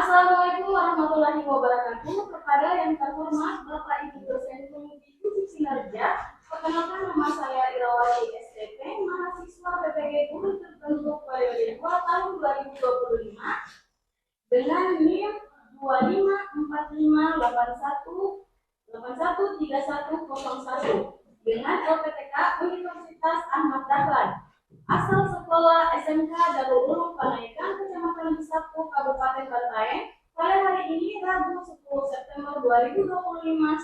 Assalamualaikum warahmatullahi wabarakatuh. Kepada yang terhormat Bapak Ibu dosen penguji uji kinerja, perkenalkan nama saya Irawati STP, mahasiswa PPG Guru Tertentu periode 2 tahun 2025 dengan NIM 254581813101 dengan LPTK Universitas Ahmad Dahlan. Asal sekolah SMK Darul Ulum Panaikan, Kecamatan Cisapu, Kabupaten Bantaeng. Pada hari ini, Rabu 10 September 2025,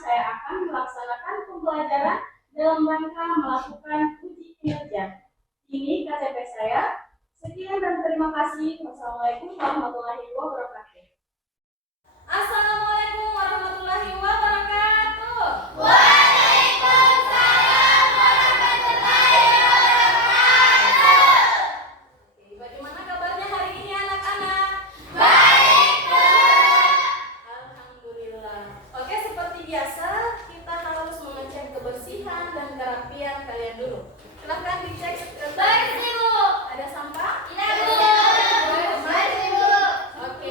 saya akan melaksanakan pembelajaran dalam rangka melakukan uji kinerja. Ini KTP saya. Sekian dan terima kasih. Wassalamualaikum warahmatullahi wabarakatuh. Assalamualaikum warahmatullahi wabarakatuh. Waalaikumsalam warahmatullahi wabarakatuh. Oke, bagaimana kabarnya hari ini anak-anak? Baik, Bu. Alhamdulillah. Oke, seperti biasa kita harus mengecek kebersihan dan kerapian kalian dulu. Silahkan dicek. Baik, Bu. Ada sampah? Iya, Bu. Baik, Bu. Oke,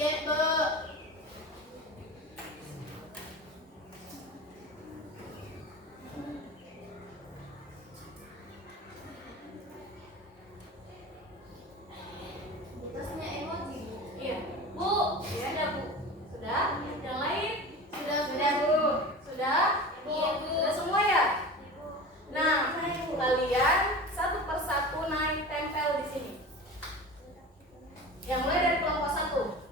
Iya, Bu. Tasnya emoji, Bu. Iya. Bu. Ya, ada Bu. Sudah? Yang lain? Sudah, Bu. Sudah? Iya, Bu. Sudah semua ya? Nah, kalian satu persatu naik tempel di sini. Yang mulai dari kelompok 1.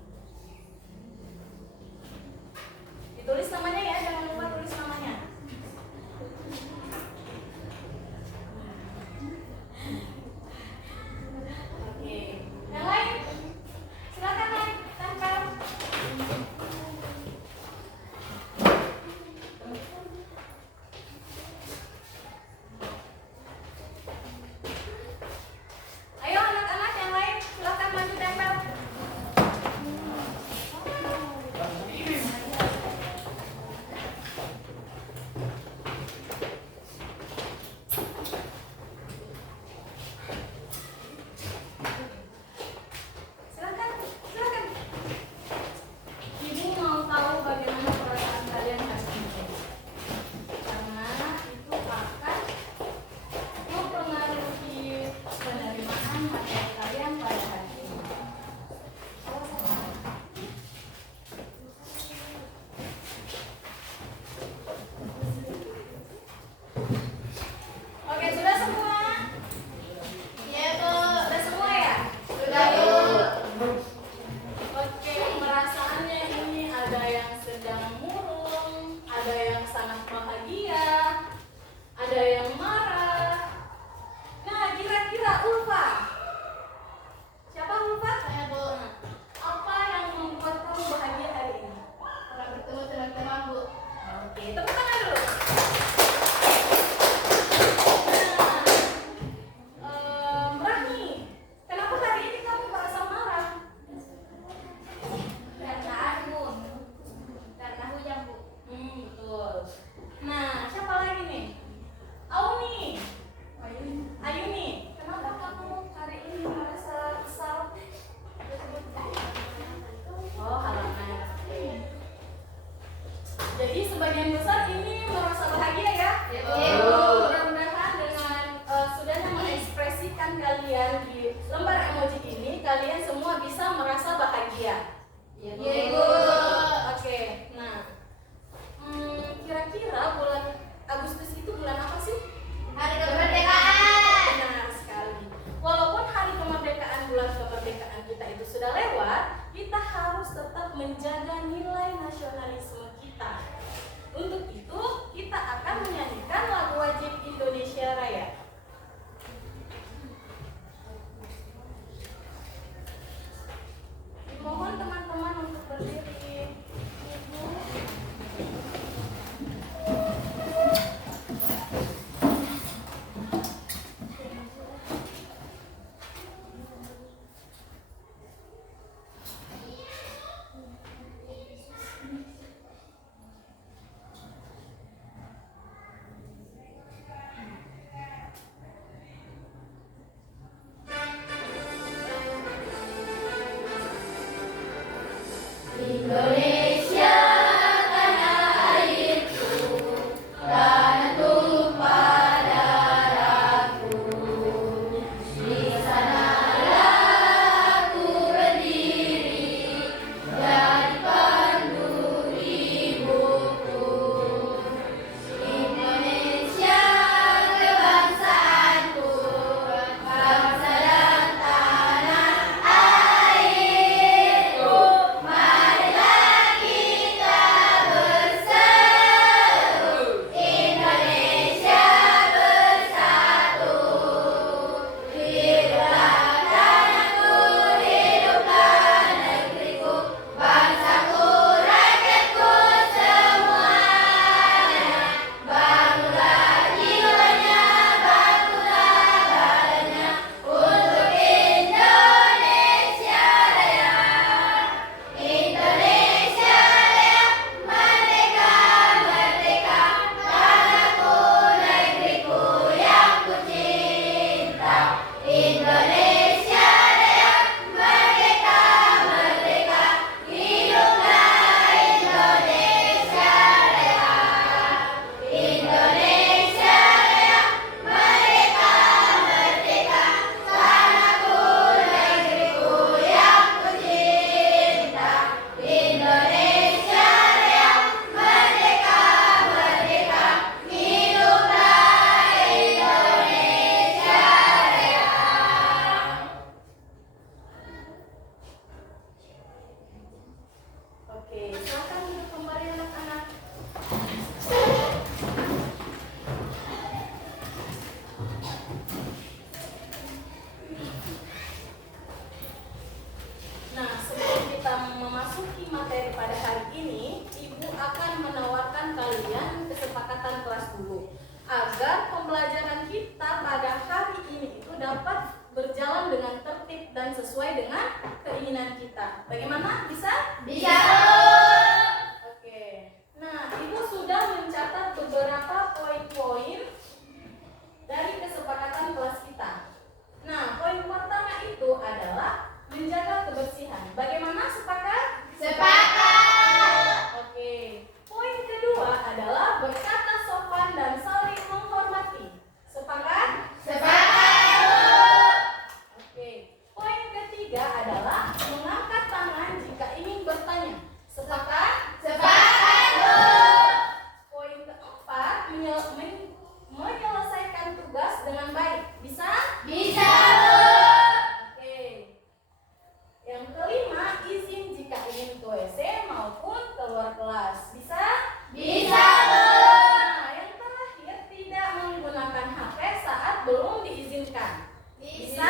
diizinkan? Bisa?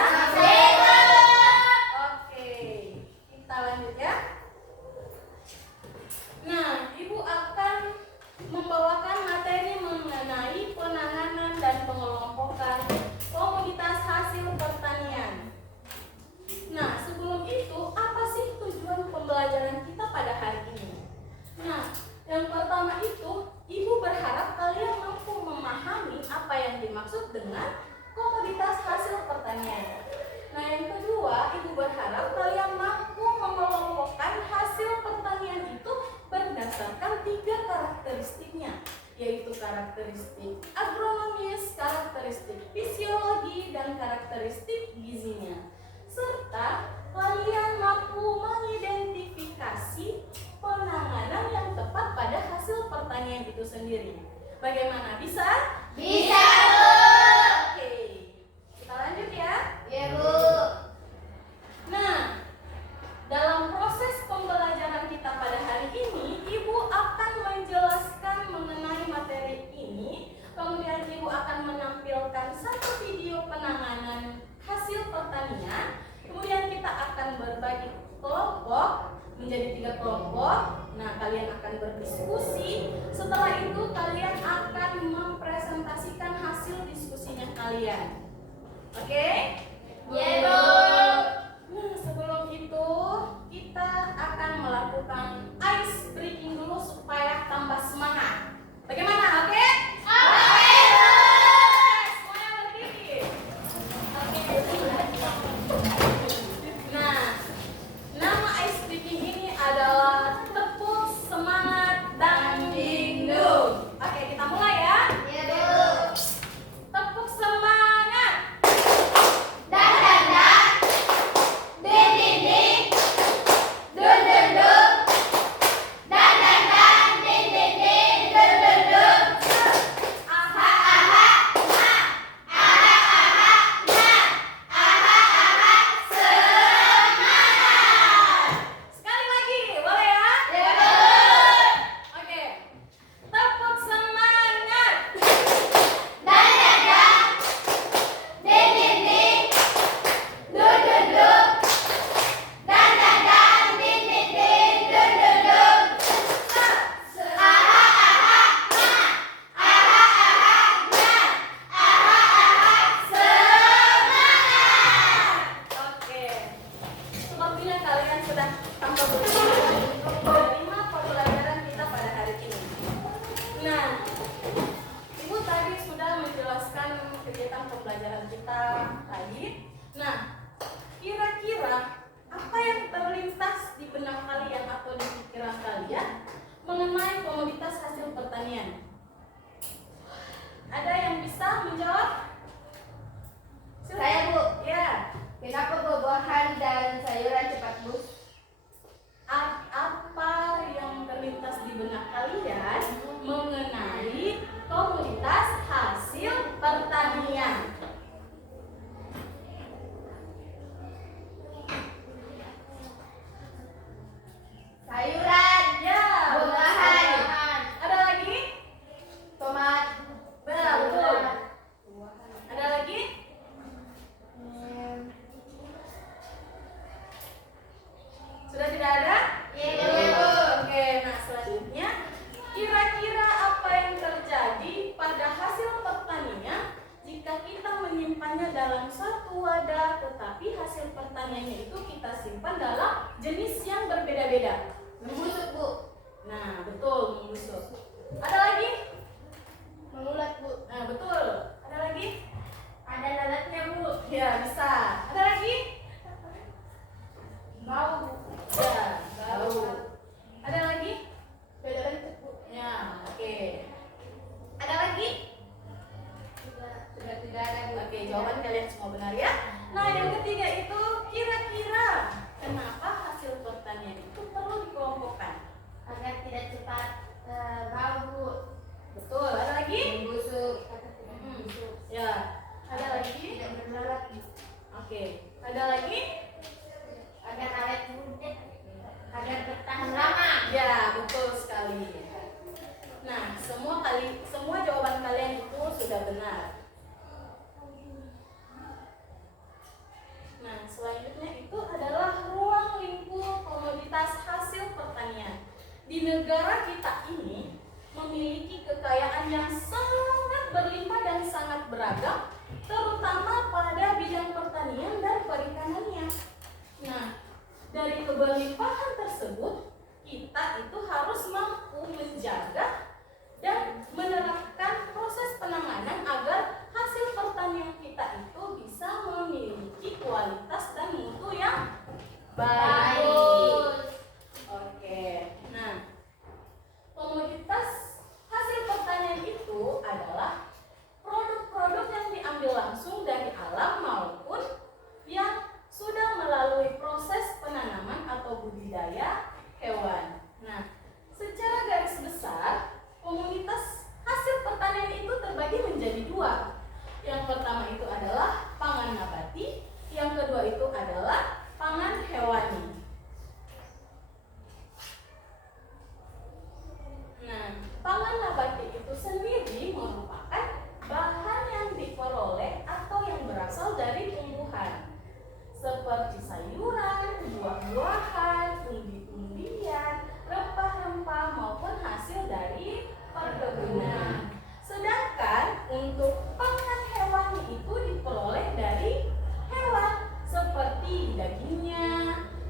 Oke, kita lanjut ya. Nah, Ibu akan membawakan materi mengenai penanganan dan pengelompokan komoditas hasil pertanian. Nah, sebelum itu, apa sih tujuan pembelajaran kita pada hari ini? Nah, yang pertama itu, Ibu berharap kalian mampu memahami apa yang dimaksud dengan komoditas hasil pertanian. Nah, yang kedua, Ibu berharap kalian mampu mengelompokkan hasil pertanian itu berdasarkan 3 karakteristiknya, yaitu karakteristik agronomis, karakteristik fisiologi, dan karakteristik gizinya. Serta kalian mampu mengidentifikasi penanganan yang tepat pada hasil pertanian itu sendiri. Bagaimana? Bisa? Bisa, Bu. Oke, kita lanjut ya. Ya, Bu. Nah, dalam proses pembelajaran kita pada hari ini, Ibu akan menjelaskan mengenai materi ini. Kemudian Ibu akan menampilkan satu video penanganan hasil pertanian. Kemudian kita akan berbagi kelompok menjadi 3 kelompok. Nah, kalian akan berdiskusi. Setelah itu kalian akan mempresentasikan hasil diskusinya kalian. Oke? Ya, Bu. Nah, sebelum itu kita akan melakukan ice breaking dulu supaya tambah semangat. Bagaimana? Oke? Oke, Bu. Semuanya berdiri. Nah, nama ice breaking ini adalah tepuk semangat dan dingdung. Oke, kita mulai ya. Ya, Bu. Tepuk semangat. Dan dan dan. Ding ding ding. Dun dun dun. Dan dan dan. Ding ding ding. Dun dun dun. Aha. Aha. Ha. Aha aha. Na. Aha aha. Semangat. Sekali lagi, boleh ya? Ya, Bu. Oke. Tepuk semangat. Dan dan dan. Ding ding ding. Dun dun dun. Dan dan dan. Ding ding ding. Dun dun dun. Aha aha. Na. Aha aha. Na. Aha aha. Semangat. Oke. Sepertinya kalian sudah tambah bersemangat untuk menerima pembelajaran kita pada hari ini. Nah, Ibu tadi sudah menjelaskan kegiatan pembelajaran kita tadi. Nah, kira-kira apa yang terlintas di benak kalian atau di pikiran kalian mengenai komoditas hasil pertanian? Ada yang bisa menjawab? Saya, Bu. Ya. Kenapa buah-buahan dan sayuran cepat bus? Apa yang terlintas di benak kalian mengenai komoditas hasil pertanian? Sayuran, Ya, buah-buahan, ada lagi? tomat, Betul. Ada lagi? Sudah tidak ada? Iya, Bu. Oke, nah selanjutnya kira-kira apa yang terjadi pada hasil pertanian jika kita menyimpannya dalam satu wadah tetapi hasil pertaniannya itu kita simpan dalam jenis yang berbeda-beda? Membusuk, Bu. Nah, betul, membusuk. Ada lagi? Mengulat, Bu. Nah, betul. Ada lagi? Ada lalatnya, Bu. Ya, bisa. Ada lagi? Bau. Ya, bau. Ada lagi? Beda bentuk, Bu. Ya, oke. Ada lagi? Sudah tidak ada, Bu. Oke, jawaban kalian semua benar ya. Nah, yang ketiga itu kira-kira kenapa hasil pertanian itu perlu dikelompokkan? Agar tidak cepat bau, Bu. Betul. Ada lagi? Membusuk. Agar tidak membusuk. Ya. Ada lagi? Tidak berlalat, Bu. Oke. Ada lagi? Agar awet muda. Agar bertahan lama. Ya, betul sekali. Nah, semua jawaban kalian itu sudah benar. selanjutnya itu adalah ruang lingkup komoditas hasil pertanian. Di negara kita ini memiliki kekayaan yang sangat berlimpah dan sangat beragam, terutama pada bidang pertanian dan perikanannya. Nah, dari keberlimpahan tersebut, kita itu harus mampu menjaga dan menerapkan proses penanganan agar hasil pertanian kita itu bisa memiliki kualitas dan mutu yang baik. Oke. Nah, komoditas hasil pertanian itu adalah produk-produk yang diambil langsung dari alam maupun yang sudah melalui proses penanaman atau budidaya hewan. Nah, secara garis besar, komoditas hasil pertanian itu terbagi menjadi dua. Yang pertama itu adalah pangan nabati, yang kedua itu adalah pangan hewani. Nah, pangan nabati itu sendiri merupakan bahan yang diperoleh atau yang berasal dari tumbuhan, seperti sayuran, buah-buahan, umbi-umbian, rempah-rempah maupun hasil dari perkebunan. Sedangkan untuk pangan hewani itu diperoleh dari hewan seperti dagingnya,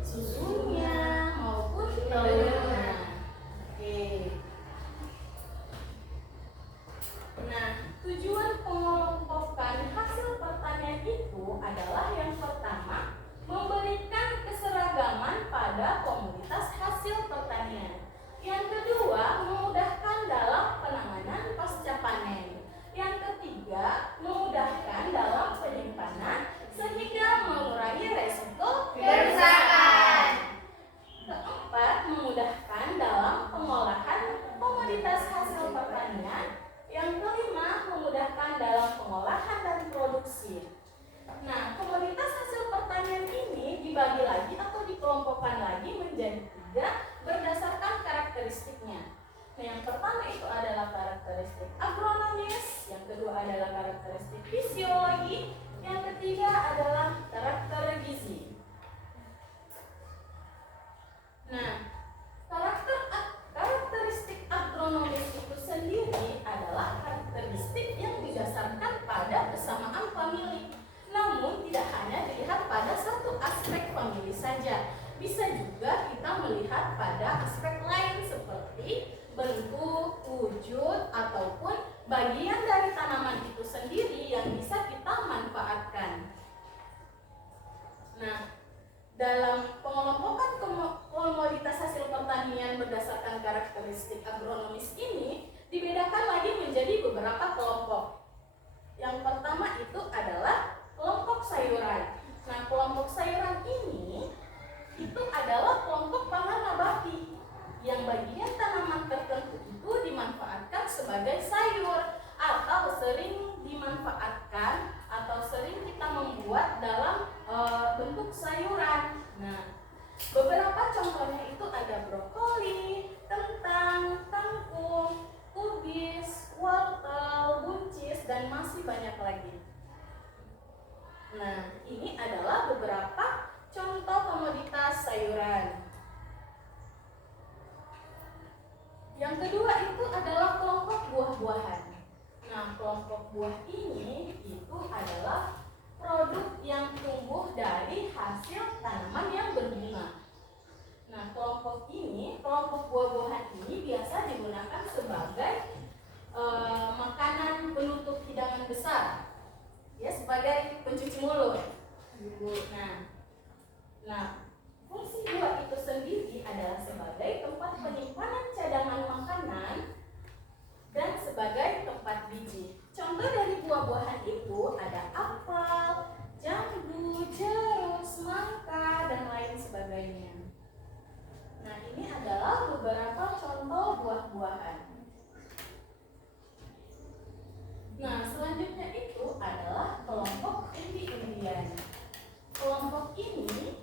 susunya maupun telurnya. Oke. Nah, tujuan pengelompokan hasil pertanian itu adalah yang pertama, memberikan keseragaman pada komoditas hasil pertanian. Yang kedua, memudahkan dalam penanganan pasca panen. Yang ketiga, memudahkan dalam penyimpanan sehingga mengurangi resiko kerusakan. Keempat, memudahkan dalam pengolahan komoditas hasil pertanian. Yang kelima, memudahkan dalam pengolahan dan produksi. Nah, komoditas hasil pertanian ini dibagi lagi atau dikelompokkan lagi menjadi tiga berdasarkan karakteristiknya. Nah, yang pertama itu adalah karakteristik agronomis, yang kedua adalah karakteristik fisiologi, yang ketiga adalah karakter gizi. Nah, karakteristik agronomis itu sendiri adalah karakteristik yang didasarkan pada kesamaan famili. Namun tidak hanya dilihat pada satu aspek famili saja, bisa juga kita melihat pada aspek lain seperti bentuk, wujud, ataupun bagian dari tanaman itu sendiri yang bisa kita manfaatkan. Nah, dalam pengelompokan komoditas hasil pertanian berdasarkan karakteristik agronomis ini dibedakan lagi menjadi beberapa kelompok. Yang pertama itu adalah kelompok sayuran. Nah, kelompok sayuran ini itu adalah kelompok pangan nabati yang bagian tanaman tertentu itu dimanfaatkan sebagai sayur atau sering dimanfaatkan atau sering kita membuat dalam bentuk sayuran. Nah, beberapa contohnya itu ada brokoli, kentang, kangkung, kubis, wortel, buncis, dan masih banyak lagi. Nah, ini adalah beberapa contoh komoditas sayuran. Yang kedua itu adalah kelompok buah-buahan. Nah, kelompok buah ini itu adalah produk yang tumbuh dari hasil tanaman yang berbunga. Nah, kelompok buah-buahan ini biasa digunakan sebagai makanan penutup hidangan besar, ya, sebagai pencuci mulut. Nah, fungsi buah itu sendiri adalah sebagai tempat penyimpanan cadangan makanan dan sebagai tempat biji. Contoh dari buah-buahan itu ada apel, jambu, jeruk, semangka, dan lain sebagainya. Nah, ini adalah beberapa contoh buah-buahan. Nah, selanjutnya itu adalah kelompok umbi-umbian. Kelompok ini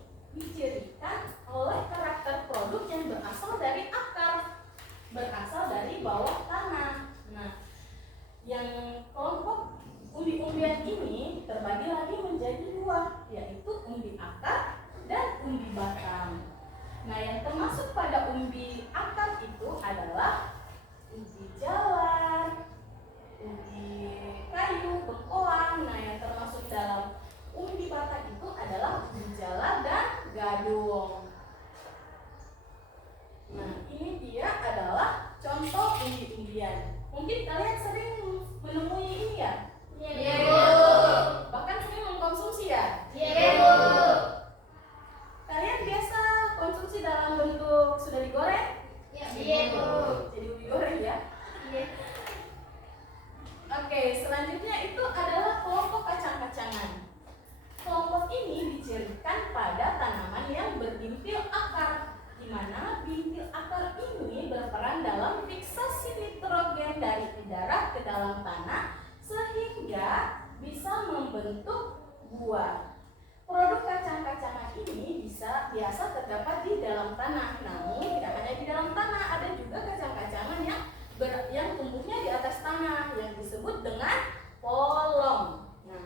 buah. Produk kacang-kacangan ini biasa terdapat di dalam tanah. Namun tidak hanya di dalam tanah, ada juga kacang-kacangan yang tumbuhnya di atas tanah yang disebut dengan polong. Nah,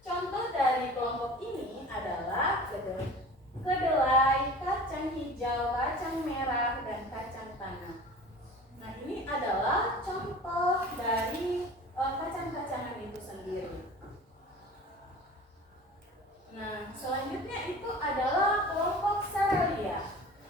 contoh dari kelompok ini adalah kedelai, kacang hijau, kacang merah, dan kacang tanah. Nah, ini adalah contoh dari kacang-kacangan itu sendiri. Nah, selanjutnya itu adalah kelompok Cerealia.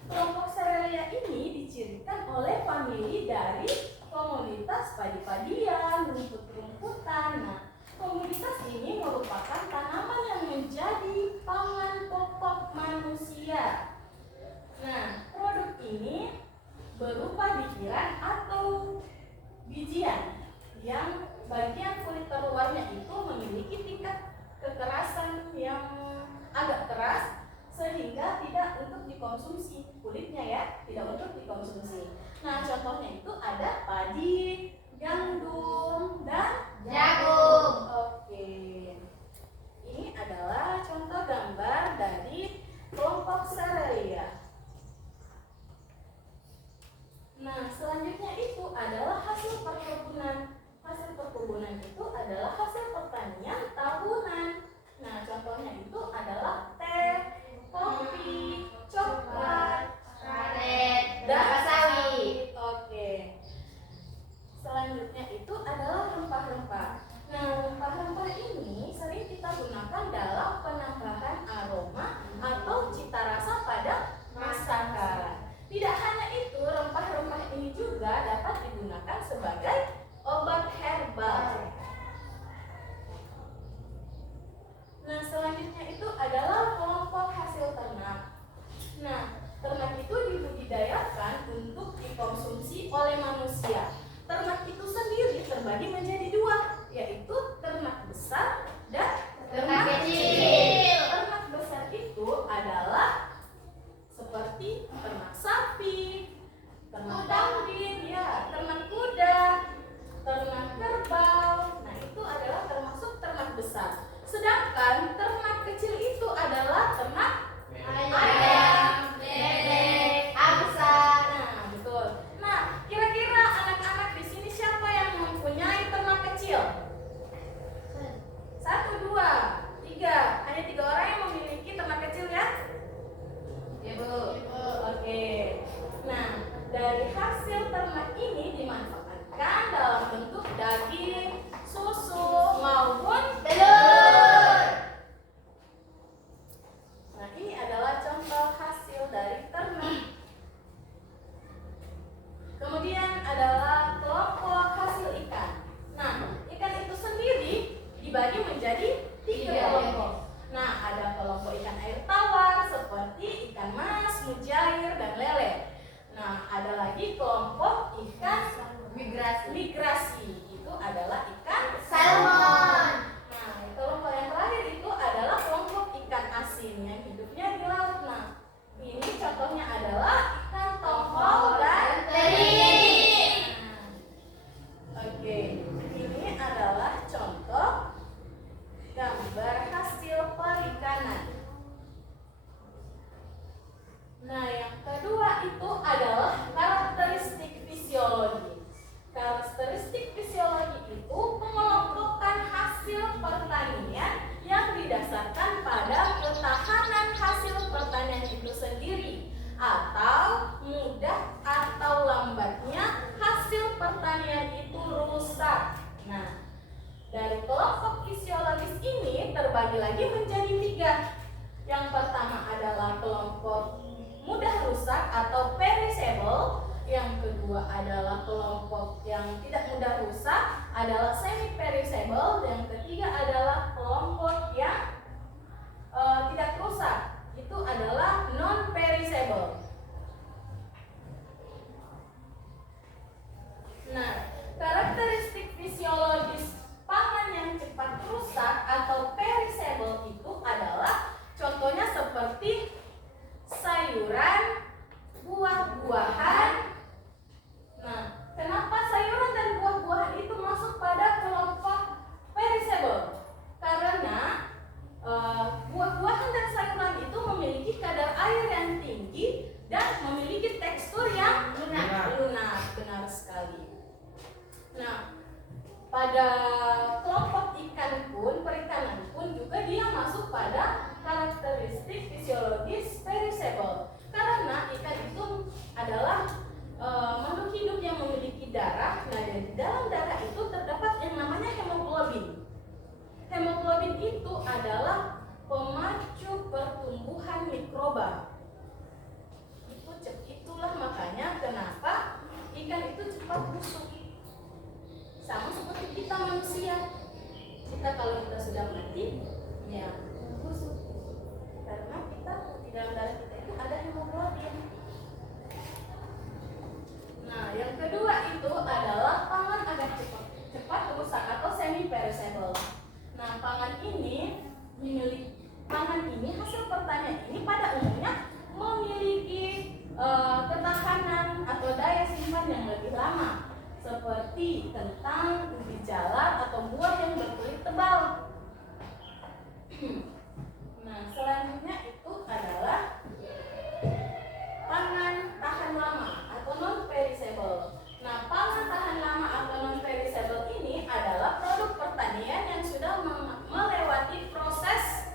Kelompok Cerealia ini dicirikan oleh famili dari komunitas padi-padian, rumput-rumputan. Nah, komunitas ini merupakan tanaman yang menjadi pangan pokok manusia. Nah, produk ini berupa bijiran atau bijian yang bagian kulit terluarnya itu memiliki tingkat kekerasan yang agak keras sehingga tidak untuk dikonsumsi kulitnya ya, tidak untuk dikonsumsi. Nah, contohnya itu ada padi, gandum, dan Jagung. Oke. Ini adalah contoh gambar dari kelompok Cerealia. Nah, selanjutnya itu adalah hasil perkebunan. Hasil perkebunan itu adalah hasil pertanian tahunan. Nah, contohnya itu adalah teh, kopi, coklat, Karet, dan kelapa sawit. Oke. Selanjutnya itu adalah rempah-rempah. Nah, rempah-rempah ini sering kita gunakan dalam penambahan aroma atau cita rasa pada masakan. Tidak hanya itu, rempah-rempah ini juga dapat digunakan sebagai obat herbal. Nah, selanjutnya itu adalah kelompok hasil ternak. Nah, ternak itu dibudidayakan untuk dikonsumsi oleh manusia. Ternak itu sendiri terbagi menjadi dua, yaitu ternak besar dan ternak kecil. Ternak besar itu adalah seperti ternak sapi, ternak kambing, ya, ternak kuda, ternak kerbau. Nah, itu adalah termasuk ternak besar. Sedangkan ternak kecil itu adalah ternak Ayam, bebek, angsa. Nah, betul. Nah, kira-kira anak-anak di sini siapa yang mempunyai ternak kecil? 1, 2, 3. Hanya 3 orang yang memiliki ternak kecil ya? Ibu. Oke. Nah, dari hasil ternak ini dimanfaatkan dalam bentuk daging, susu, maupun Telur. Nah, ini adalah contoh hasil dari ternak. Kemudian adalah kelompok hasil ikan. Nah, ikan itu sendiri dibagi menjadi 3 kelompok. Nah, ada kelompok ikan air tawar seperti ikan mas, mujair, dan lele. Nah, ada lagi kelompok ikan migrasi. Itu adalah ikan Salmon. Nah, kelompok yang terakhir itu adalah kelompok ikan asin yang hidupnya di laut. Nah, ini contohnya adalah ikan tongkol dan Teri. Oke, ini adalah contoh gambar hasil perikanan. Nah, yang kedua itu adalah karakteristik fisiologi. Karakteristik fisiologi itu pengelompokan hasil pertanian yang didasarkan pada ketahanan hasil pertanian itu sendiri, atau mudah atau lambatnya hasil pertanian itu rusak. Nah, dari kelompok fisiologis ini terbagi lagi menjadi 3. Yang pertama adalah kelompok mudah rusak atau perishable. Yang kedua adalah kelompok yang tidak mudah rusak adalah semi perishable. Yang ketiga adalah kelompok yang tidak rusak, itu adalah non perishable. Nah, karakteristik fisiologis pangan yang cepat rusak atau perishable itu adalah contohnya seperti sayuran, buah-buahan. Nah, kenapa sayuran dan buah-buahan itu masuk pada kelompok perishable? dalam darah kita itu ada hemoglobin. Nah, yang kedua itu adalah pangan agar cepat rusak atau semi perishable. Nah, pangan ini hasil pertanian ini pada umumnya memiliki ketahanan atau daya simpan yang lebih lama, seperti kentang, ubi jalar, atau buah yang berkulit tebal. Nah, selanjutnya itu adalah pangan tahan lama atau non perishable. Nah, pangan tahan lama atau non perishable ini adalah produk pertanian yang sudah melewati proses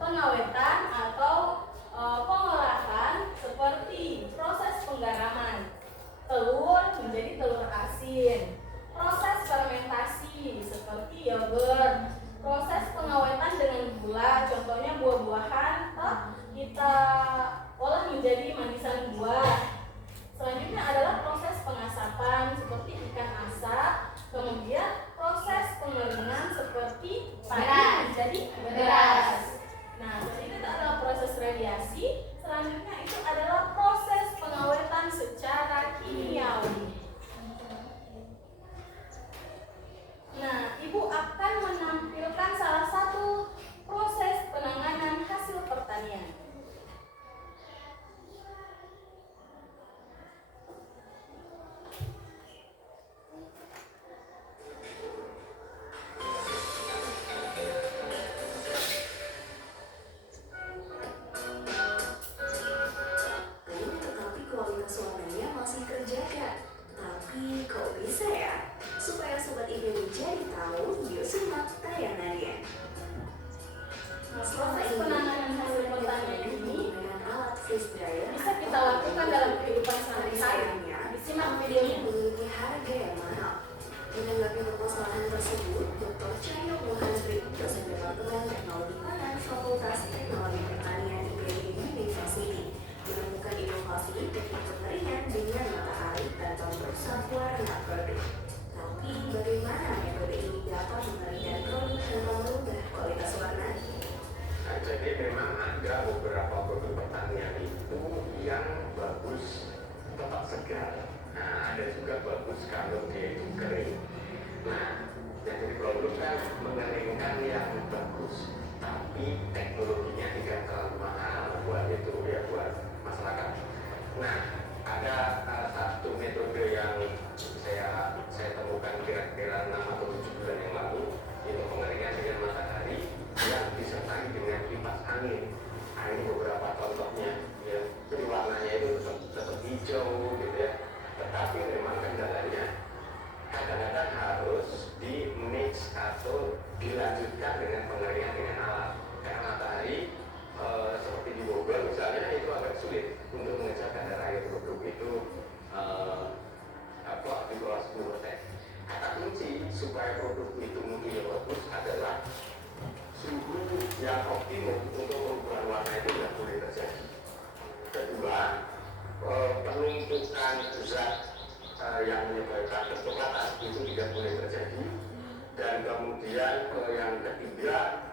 pengawetan atau pengolahan, seperti proses penggaraman telur menjadi telur asin, proses fermentasi seperti yogurt, proses pengawetan dengan gula, contohnya buah-buahan kita olah menjadi manisan buah. Selanjutnya adalah proses pengasapan seperti ikan asap, kemudian proses pengeringan seperti padi menjadi beras. Nah, jadi itu adalah proses radiasi. Selanjutnya itu adalah proses pengawetan secara kimiawi. Nah, Ibu akan menampilkan salah satu proses penanganan hasil pertanian. Tetapi kualitas warnanya masih terjaga. Tapi kok bisa ya? Supaya Sobat IPB jadi tahu, yuk simak tayangannya. Proses penanganan hasil pertanian ini Dengan alat freeze dryer bisa kita lakukan dalam kehidupan sehari-hari. Disimak videonya. memiliki harga yang mahal. Menanggapi permasalahan tersebut, Dr. Cahyo Muhadri, dosen Departemen Teknologi Pangan Fakultas Teknologi Pertanian IPB University, menemukan inovasi teknik pengeringan dengan matahari tanpa merusak warna produk. Tapi bagaimana metode ini dapat mengeringkan produk tanpa merubah kualitas warna? Nah, jadi memang ada beberapa produk pertanian itu yang bagus tetap segar. Nah, ada juga bagus kalau dia itu kering. Nah, yang jadi problem kan mengeringkan yang bagus, tapi teknologinya tidak terlalu mahal buat itu ya, buat masyarakat. Nah, ada satu metode yang saya temukan kira-kira 6 atau 7 bulan yang lalu, itu pengeringan dengan matahari yang disertai dengan kipas angin. Nah, ini beberapa contohnya ya. Jadi warnanya itu tetap hijau gitu ya, tetapi memang kendalanya kadang-kadang harus di mix atau dilanjutkan dengan pengeringan dengan alat, karena matahari seperti di Bogor misalnya itu agak sulit untuk mengejar kadar air produk itu di bawah 10%. Kata kunci supaya produk itu muncul bagus adalah suhu yang optimum untuk perubahan warna itu tidak boleh terjadi. Kedua, penumpukan zat yang menyebabkan kecoklatan itu tidak boleh terjadi. Dan kemudian yang ketiga,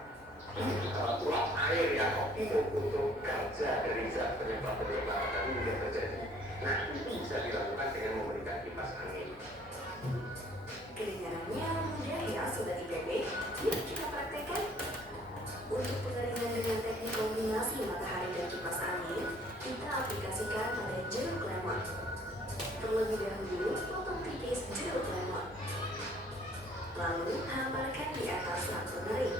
uap air yang optimum untuk ganja dari zat penyebab kecoklatan tadi tidak terjadi. Nah, itu bisa dilakukan dengan memberikan kipas angin. Kedengarannya mudah ya Sobat IPB, yuk kita praktekkan. Untuk pengeringan dengan teknik kombinasi matahari dan kipas angin, kita aplikasikan pada jeruk lemon. Terlebih dahulu, potong tipis jeruk lemon. Lalu hamparkan di atas rak pengering.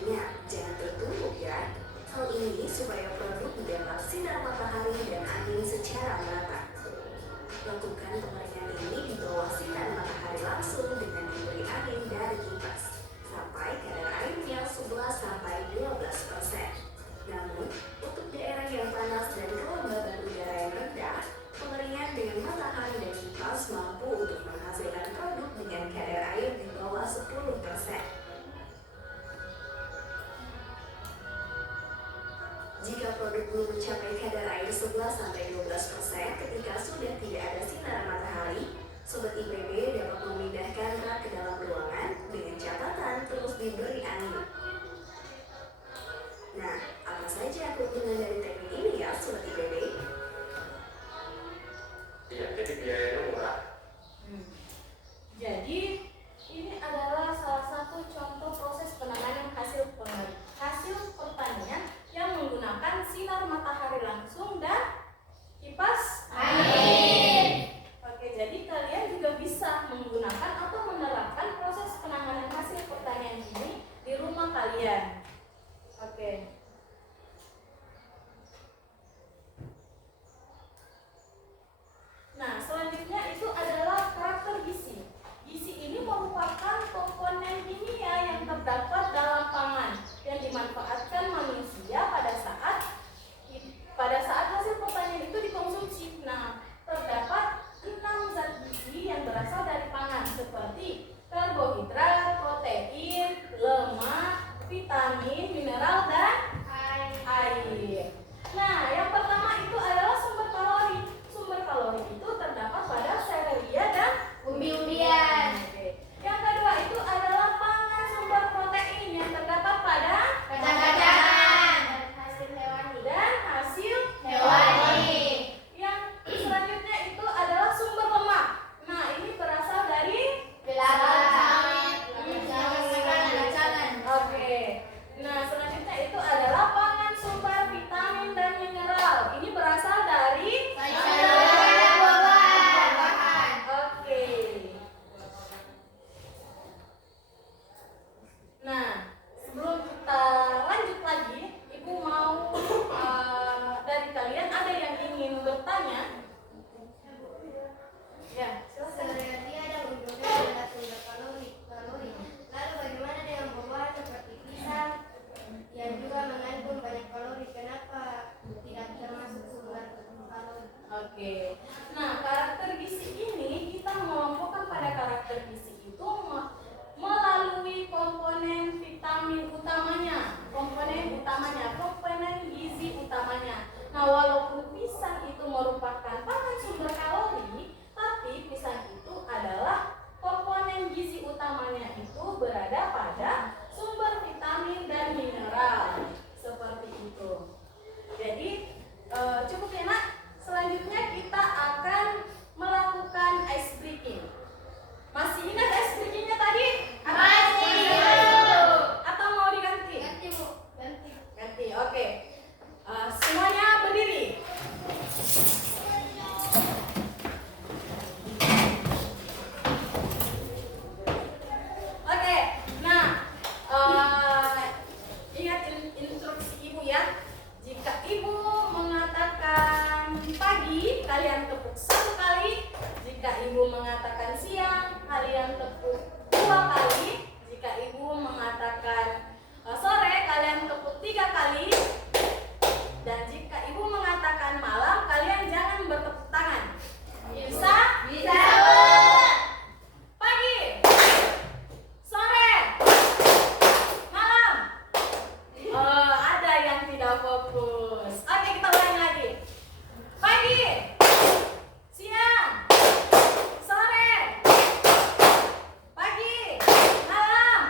Ingat, jangan tertumpuk ya. Hal ini supaya produk mendapat sinar matahari dan angin secara merata. Lakukan pengeringan ini di bawah sinar matahari langsung dengan diberi angin dari kipas sampai kadar airnya 11-12%. Namun, untuk daerah yang panas dan kelembaban udara yang rendah, pengeringan dengan matahari dan kipas mampu untuk menghasilkan produk dengan kadar air di bawah 10%. Jika produk belum mencapai kadar air 11-12% ketika sudah tidak ada sinar matahari, Sobat IPB dapat memindahkan rak ke dalam ruangan dengan catatan terus diberi angin. Nah, apa saja keuntungan dari teknik Oke. Nah, selanjutnya itu adalah karakter gizi. Gizi ini merupakan komponen kimia yang terdapat dalam pangan yang dimanfaatkan manusia pada saat hasil pertanian itu dikonsumsi. Nah, terdapat 6 zat gizi yang berasal dari pangan seperti karbohidrat, protein, lemak, vitamin, mineral, dan air. Nah, yang pertama itu adalah sumber kalori. Sumber kalori itu terdapat pada serealia dan Umbi-umbian. Oke. Yang kedua itu adalah pangan sumber protein yang terdapat pada Kacang-kacangan. hasil hewani dan hasil Hewani. Yang selanjutnya itu adalah sumber lemak. Nah, ini berasal dari Kacang-kacangan. Oke. Nah, selanjutnya itu adalah pangan sumber vitamin dan mineral. Ini berasal dari Sayuran dan buah-buahan. Oke. Nah, sebelum kita lanjut lagi, Ibu mau dari kalian ada yang ingin bertanya? Ya, silakan. Serealia dan umbi-umbian adalah sumber kalori. Lalu bagaimana dengan buah-buahan seperti pisang yang juga mengandung banyak kalori? Kenapa tidak termasuk sumber kalori? Oke. Nah, karakter gizi ini kita mengelompokkan pada karakter gizi itu melalui komponen vitamin utamanya, komponen gizi utamanya. Nah, walaupun pisang itu merupakan pangan sumber kalori, tapi pisang itu adalah komponen gizi utamanya itu berada pada sumber vitamin dan mineral. Seperti itu. Jadi, cukup ya, Nak? Selanjutnya kita akan melakukan ice breaking. Masih ingat ice breakingnya tadi? Masih. Atau mau diganti? Ganti, Bu. Ganti. Ganti, oke. Semuanya berdiri. Oke, nah ingat instruksi Ibu ya. Jika Ibu mengatakan pagi, kalian tepuk 1 kali. Jika Ibu mengatakan siang, kalian tepuk 2 kali. Jika Ibu mengatakan sore, kalian tepuk 3 kali. Dan jika Ibu mengatakan malam, kalian jangan bertepuk tangan. Bisa? Bisa. Pagi, sore, malam. Ada yang tidak fokus. Oke, kita ulangi lagi. Pagi, siang, sore, pagi, malam.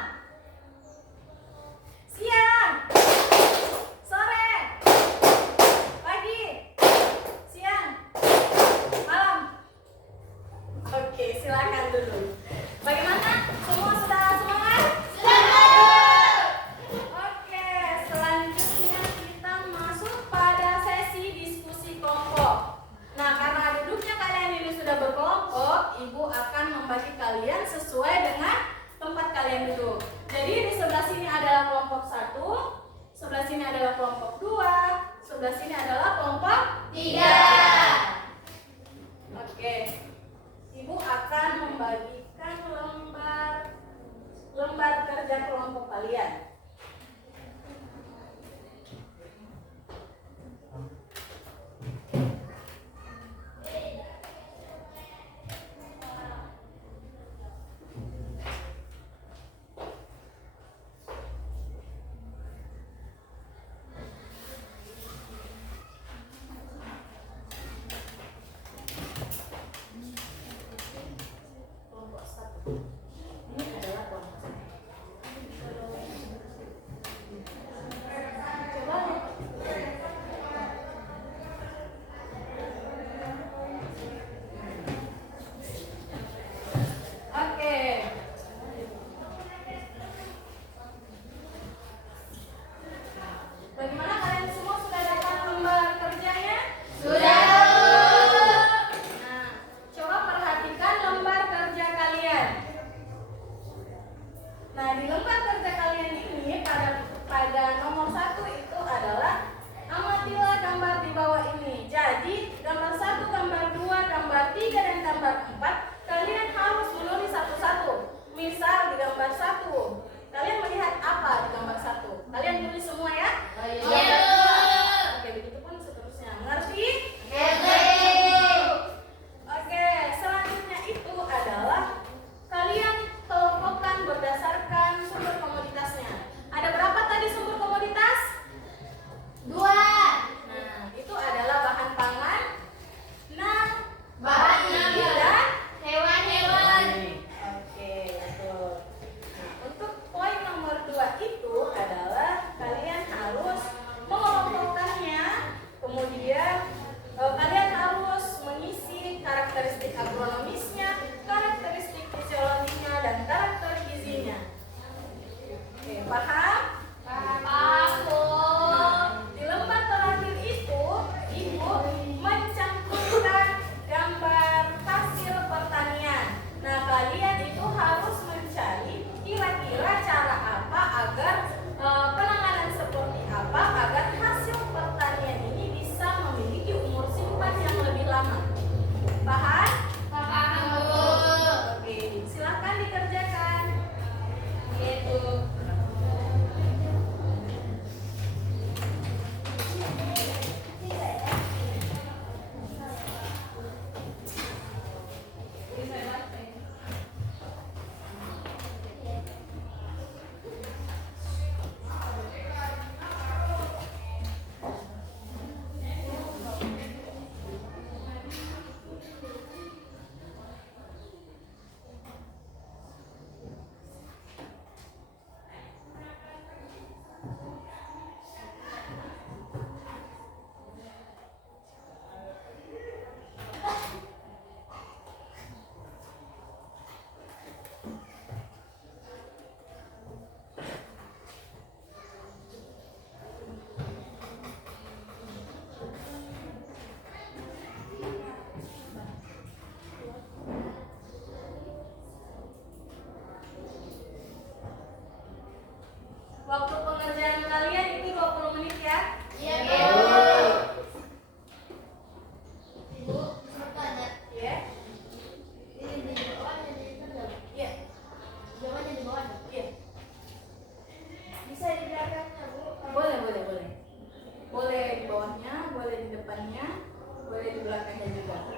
depannya, boleh di belakangnya juga.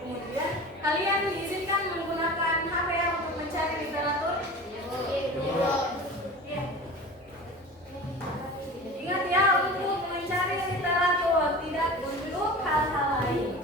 Kemudian kalian diizinkan menggunakan HP ya untuk mencari literatur. Iya. Ingat ya, untuk mencari literatur, tidak untuk hal-hal lain.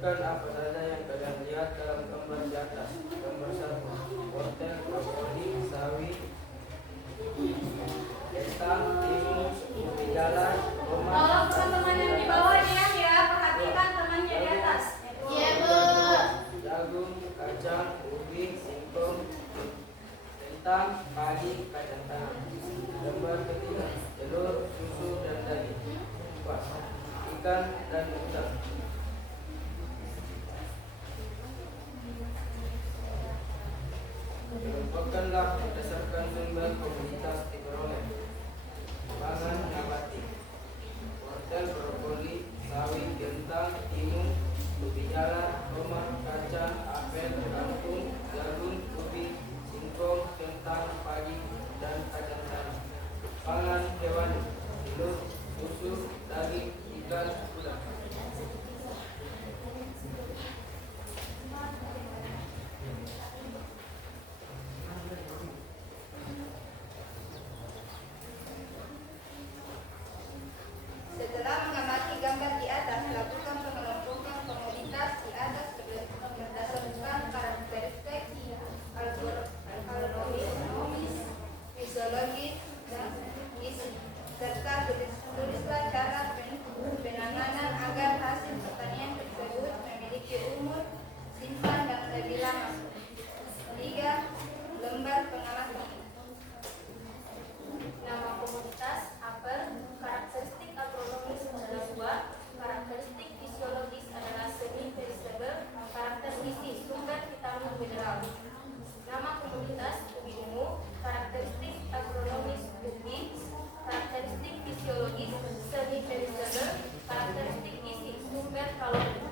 Sebutkan apa saja yang kalian lihat dalam gambar di atas. Gambar 1, wortel, brokoli, sawi, kentang, timun, ubi jalan, tomat. Tolong teman-teman yang di bawah diam ya, perhatikan temannya di atas. Iya, Bu. Jagung, kacang, ubi, singkong, kentang, padi, kacang tanah. Gambar ketiga, telur, susu, dan daging. 4, ikan dan udang. Kelompokkanlah berdasarkan sumber komoditas diperoleh. Pangan nabati, wortel, brokoli, sawi, kentang, timun, ubi jalan, tomat, kacang, apel, kangkung, jagung, ubi, singkong, kentang, padi, dan kacang tanah. Pangan hewani, telur, susu, daging, ikan, udang. Setelah mengamati gambar di atas, lakukan pengelompokan komoditas di atas berdasarkan karakteristik agronomis, fisiologis, dan gizi, serta tulislah cara penanganan agar hasil pertanian tersebut memiliki umur, simpan, dan lebih lama. 3. Lembar pengamatan. Nama komoditas, apel, karakteristik agronomis adalah buah, karakteristik fisiologis adalah semi perishable, karakter gizi, sumber vitamin mineral. Nama komoditas, ubi ungu, karakteristik agronomis ubi, karakteristik fisiologis semi perishable, karakteristik gizi, sumber kalori.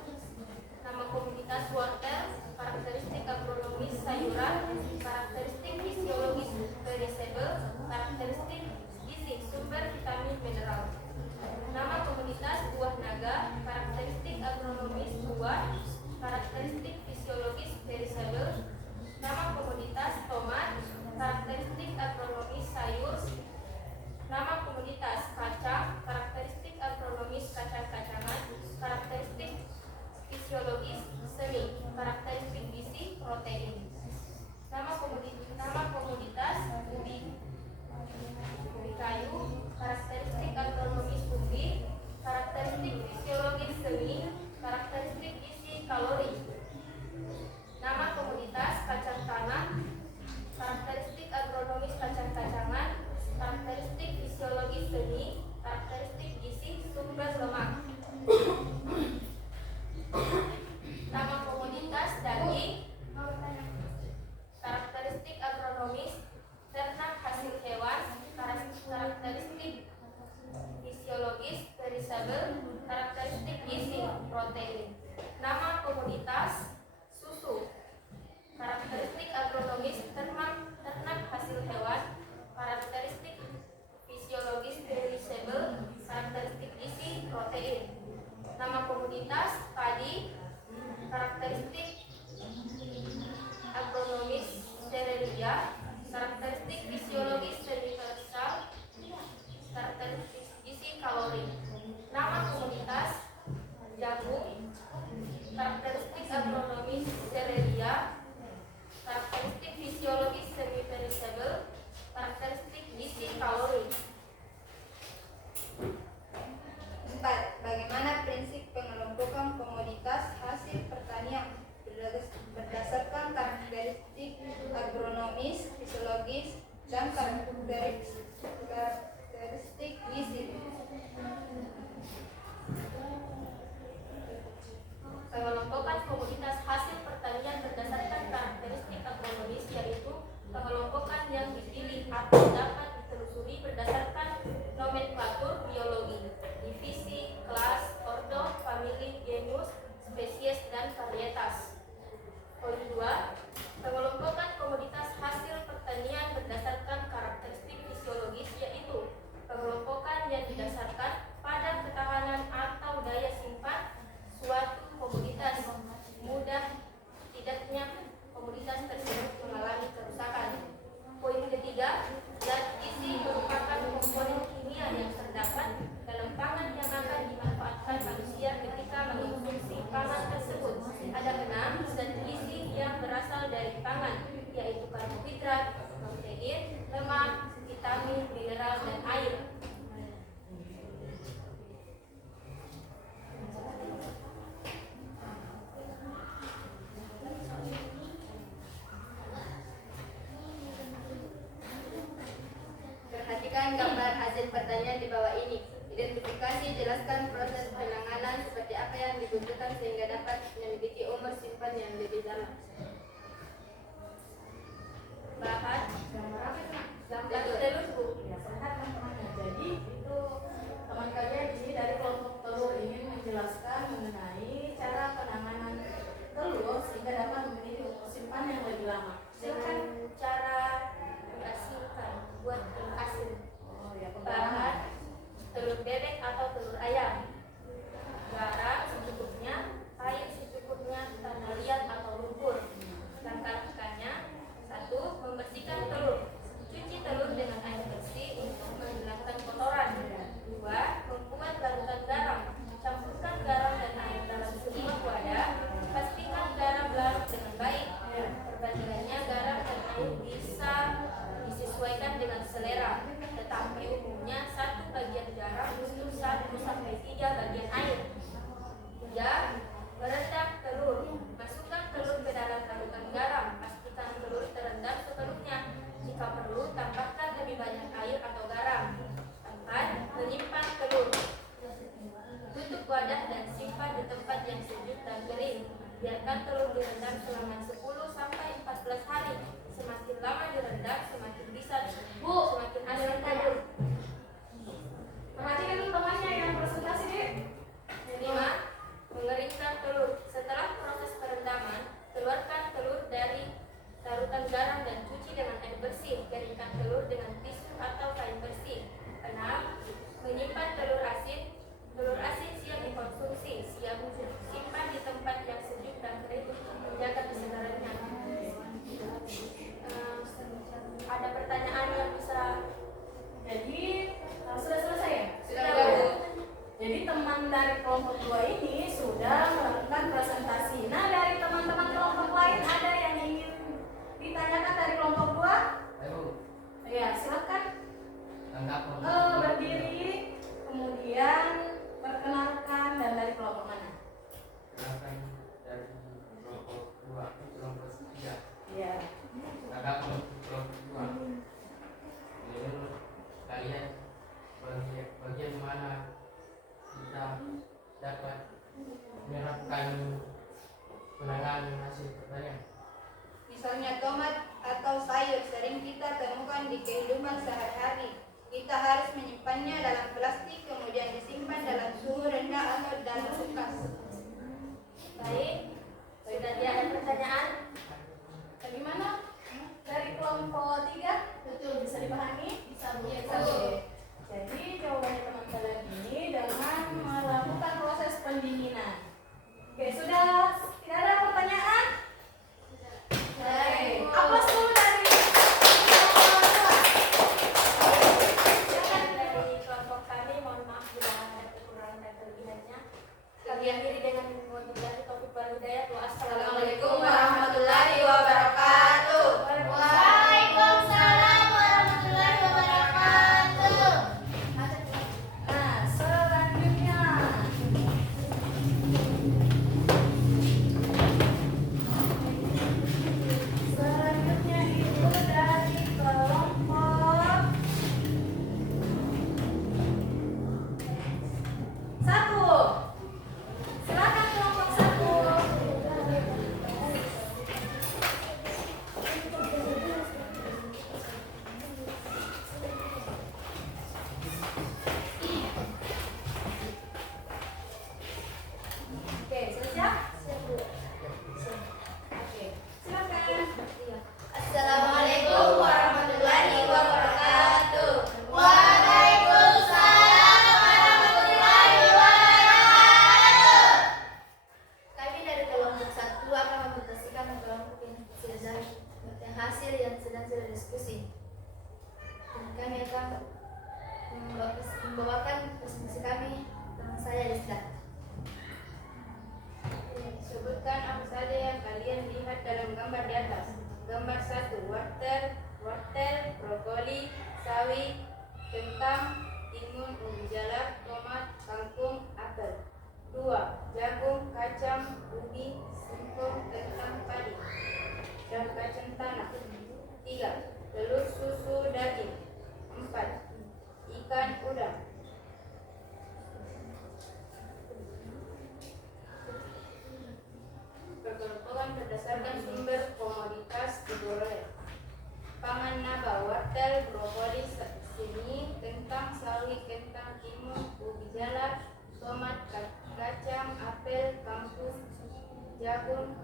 Nama komoditas wortel, karakteristik agronomis sayuran, karakteristik fisiologis perishable, karakteristik gizi, sumber vitamin mineral. Nama komoditas buah naga, karakteristik agronomis buah, karakteristik fisiologis perishable. Nama komoditas tomat, karakteristik agronomis sayur. Nama komoditas kacang, karakteristik agronomis kacang-kacangan, karakteristik fisiologis semi, karakteristik gizi protein. Nama komoditas ubi kayu, karakteristik agronomis ubi, karakteristik fisiologis semi, karakteristik gizi kalori. Nama komoditas kacang tanah, karakteristik agronomis kacang-kacangan, karakteristik fisiologis semi, karakteristik gizi sumber lemak. Nama komoditas daging, karakteristik agronomis ternak hasil hewan, karakteristik fisiologis perishable, karakteristik gizi protein. Nama komoditas susu, karakteristik agronomis ternak hasil hewan, karakteristik fisiologis perishable, karakteristik gizi protein. Nama komoditas padi, karakteristik agronomis cerealia, karakteristik fisiologis universal, karakteristik gizi kalori. Nama komoditas jagung, karakteristik agronomis cerealia, karakteristik fisiologis semi perishable, karakteristik gizi kalori. 4. Bagaimana prinsip pengelompokan komoditas hasil pertanian berdasarkan karakteristik agronomis, pangan, yaitu karbohidrat, protein, lemak, vitamin, mineral, dan air. Perhatikan gambar hasil pertanian di bawah ini. Identifikasi, jelaskan proses penanganan seperti apa yang dibutuhkan sehingga dapat memiliki umur simpan yang lebih lama. Bahan Gambar telur Bu. ya, sehat teman-temannya. Jadi itu teman kalian di sini dari kelompok telur ingin menjelaskan mengenai cara penanganan telur sehingga dapat memiliki umur simpan yang lebih lama. Silakan. Dengan cara mengasilkan, buat telur asin. Oh ya, Bahan pembahasan. telur bebek atau telur ayam, garam secukupnya, air secukupnya, tanah liat atau lumpur. Langkah-langkahnya: 1. Membersihkan telur. Cuci telur dengan air bersih untuk menghilangkan kotoran. 2. Membuat larutan garam. Campurkan garam dan air dalam sebuah wadah. Pastikan garam larut dengan baik. Perbandingannya garam dan air bisa disesuaikan dengan selera, tetapi umumnya 1 bagian garam untuk 1-3 bagian air. 3. Merendam telur. Masukkan telur ke dalam larutan garam. Pastikan telur terendam sepenuhnya. Jika perlu, tambahkan lebih banyak air atau garam. 4. Menyimpan telur. Tutup wadah dan simpan di tempat yang sejuk dan kering. Biarkan telur direndam selama 10-14 hari. Semakin lama direndam, semakin bisa semakin asam telur. Perhatikan dulu temannya yang presentasi deh. 5. Mengeringkan telur. Setelah proses perendaman, keluarkan telur dari larutan garam dan cuci dengan air bersih. Keringkan telur dengan tisu atau kain bersih. 6. Menyimpan telur asin. Telur asin siap dikonsumsi. Siap simpan di tempat yang sejuk dan kering untuk menjaga kesegarannya. Ada pertanyaan yang bisa? Jadi sudah selesai ya? Sudah, Bu. Jadi teman dari kelompok 2 ini sudah melakukan presentasi. Nah, dari teman-teman kelompok lain ada yang ingin ditanyakan dari kelompok 2? Ayo, Ya, silakan. tangkap. Berdiri, kemudian perkenalkan dan dari kelompok mana? Silakan dari kelompok 2 ke kelompok 3. Ya. Tangkap kelompok 2. Menurut kalian bagian mana kita dapat menerapkan penanganan hasil pertanian? Misalnya tomat atau sayur sering kita temukan di kehidupan sehari-hari. Kita harus menyimpannya dalam plastik, kemudian disimpan dalam suhu rendah atau dalam kulkas. Baik, sudah ada pertanyaan? Bagaimana? Dari kelompok 3? Betul, bisa dipahami? Bisa, Bu. Bisa, Bu. Jadi jawabannya teman kalian ini dengan melakukan proses pendinginan. Oke, sudah tidak ada pertanyaan? Baik. Aplaus dulu dari kelompok 2. Silakan dari kelompok kami, mohon maaf bila ada kekurangan dan kelebihan jagung,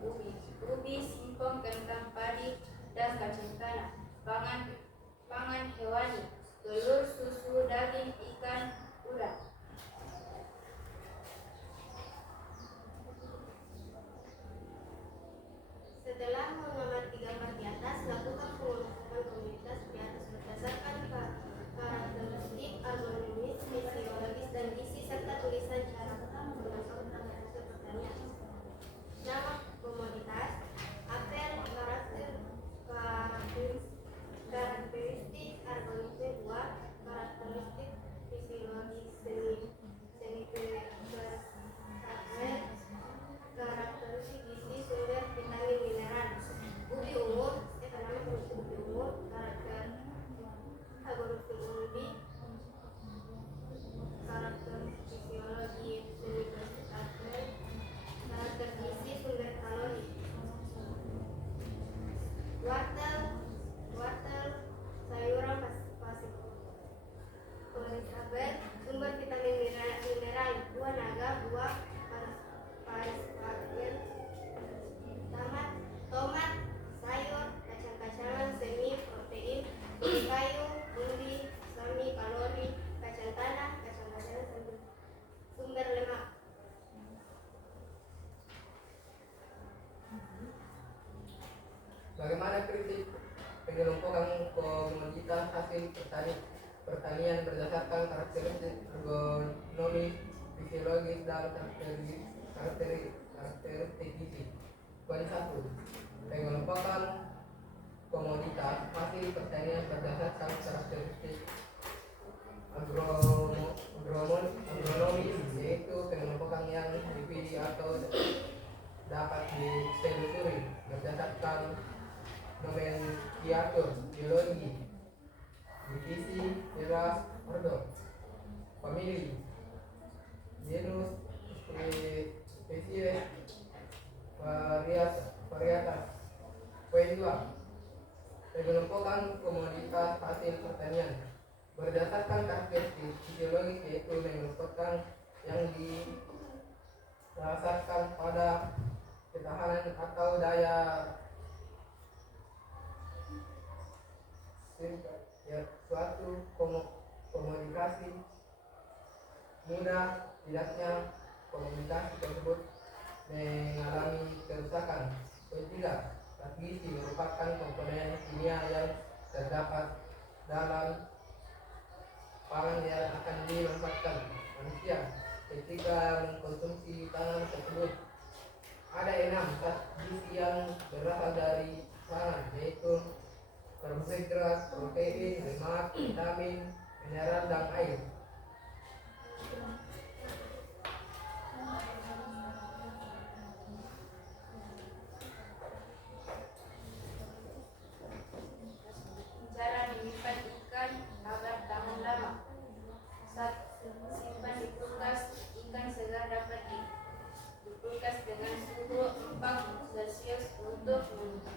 ubi, singkong, kentang, padi, dan kacang tanah. Pangan hewani, telur, susu, daging, ikan, udang. Setelah mengamati gambar di atas, lakukan pengelompokan komunitas di atas berdasarkan karakteristik agronomis, fisiologis, dan gizi serta tulisan cara menentukan hasil pertanian. Nama komoditas, apel, karakteristik agronomis buah, karakteristik fisiologis seni kebesaran, karakteristik gizi sumber vitamin mineral. Ubi ungu, tanaman berusia ubi ungu, karakter agronomi ubi, karakter fisiologi seni kebesaran, karakter gizi sumber kalori. Wortel, sayuran pasif, sabet, sumber vitamin mineral, buah naga, buah parispagen, tomat, sayur, kacang-kacangan, semi protein, kayu, ubi, semi kalori, kacang tanah, kacang-kacangan, sumber lemak. Bagaimana kritik pengelompokan komoditas hasil pertanian berdasarkan karakteristik agronomi, fisiologis, dan karakteristik gizi? Poin 1. Pengelompokan komoditas hasil pertanian berdasarkan karakteristik agronomi, yaitu pengelompokan yang dipilih atau dapat ditelusuri berdasarkan nomenklatur biologi, divisi, kelas, ordo, famili, genus, spesies, varietas. Poin 2. Pengelompokan komoditas hasil pertanian berdasarkan karakteristik fisiologis, yaitu mengelompokan yang didasarkan pada ketahanan atau daya suatu komunikasi mudah tidaknya komunikasi tersebut mengalami kerusakan. Poin 3. Zat gizi merupakan komponen kimia yang terdapat dalam pangan yang akan dimanfaatkan manusia ketika mengkonsumsi pangan tersebut. Ada 6 zat gizi yang berasal dari pangan, yaitu karbohidrat, protein, lemak, vitamin, mineral, dan air. Cara menyimpan ikan agar tahan lama. 1. Simpan di kulkas. Ikan segar dapat dikulkas dengan suhu 4 Celcius untuk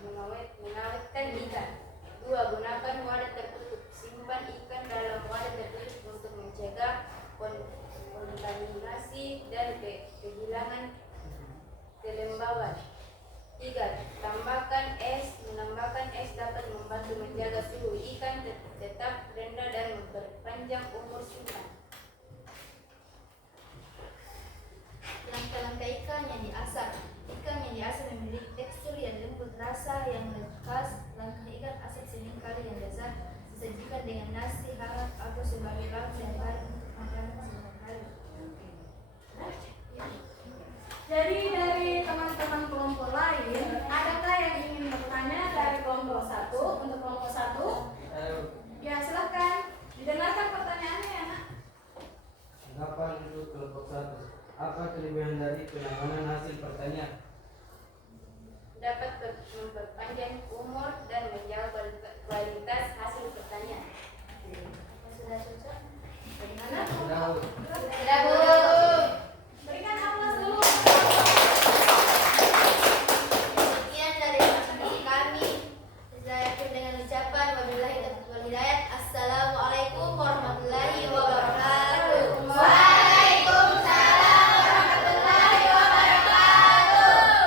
mengawetkan ikan. 2. Gunakan wadah tertutup. Simpan ikan dalam wadah tertutup untuk mencegah kontaminasi dan kehilangan kelembaban. 3. Menambahkan es dapat membantu menjaga suhu ikan tetap rendah dan memperpanjang umur simpan. Langkah-langkah ikan yang diasap. Ikan yang diasap memiliki tekstur yang lembut, rasa yang khas. Langkah ikan asap seringkali yang lezat disajikan dengan nasi hangat atau sebagai lauk yang baik untuk makanan sehari-hari. Jadi dari teman-teman kelompok lain, adakah yang ingin bertanya dari kelompok 1 untuk kelompok 1? Ya, silakan. Didengarkan pertanyaannya ya, Nak. Tanggapan untuk kelompok 1. Apa kelebihan dari penanganan hasil pertanian? Dapat memperpanjang umur dan menjaga kualitas hasil pertanian. Sudah cocok? Bagaimana? Sudah, Bu. Berikan aplaus dulu. Sekian dari kami. Saya akhiri dengan ucapan wabillahi taufiq wal hidayah. Assalamualaikum warahmatullahi wabarakatuh. Waalaikumsalam warahmatullahi wabarakatuh.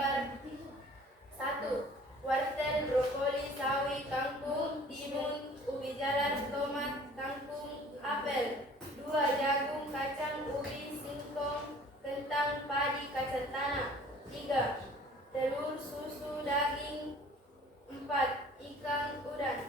Gambar 1. Wortel, brokoli, sawi, kangkung, timun, ubi jalar, tomat, kangkung, apel. 2. Jagung, kacang, ubi, singkong, kentang, padi, kacang tanah. 3. Telur, susu, daging. 4. Ikan udang.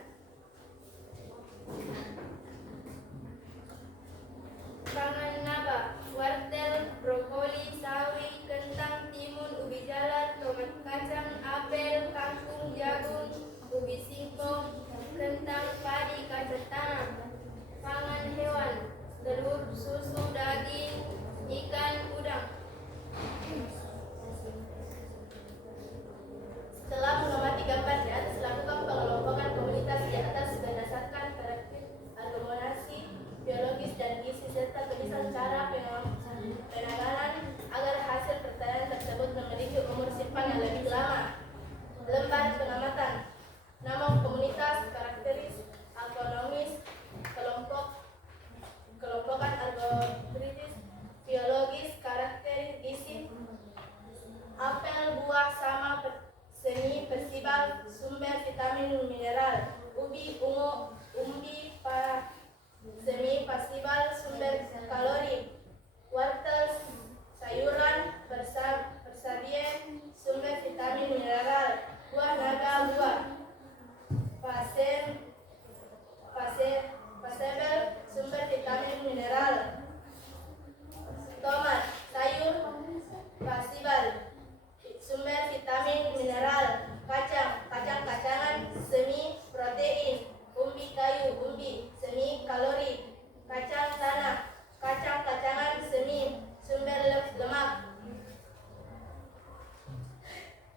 Pangan naba: wortel, brokoli, sawi, kentang, timun, ubi jalar, tomat, kacang, apel, kangkung, jagung, ubi singkong, kentang, padi, kacang tanah. Pangan hewan: telur, susu, daging, ikan udang. Setelah mengamati gambar di atas, lakukan pengelompokan komunitas di atas berdasarkan karakter akomodasi biologis dan gizi serta tulisan cara penanganan agar hasil pertanian tersebut memiliki umur simpan yang lebih lama. Lembar pengamatan: nama komunitas, karakteris, ekonomis, kelompokan algoritmis, biologis, karakteris, gizi. Apel, buah sama semi persibal, sumber vitamin mineral. Ubi ungu, semi persibal, sumber kalori. Wortel, sayuran persadian, sumber vitamin mineral. Buah naga, buah pasebel, sumber vitamin mineral. Tomat, sayur pasibal, sumber vitamin mineral. Kacang-kacangan, semi protein. Umbi kayu, semi kalori. Kacang tanah, kacang-kacangan semi, sumber lemak.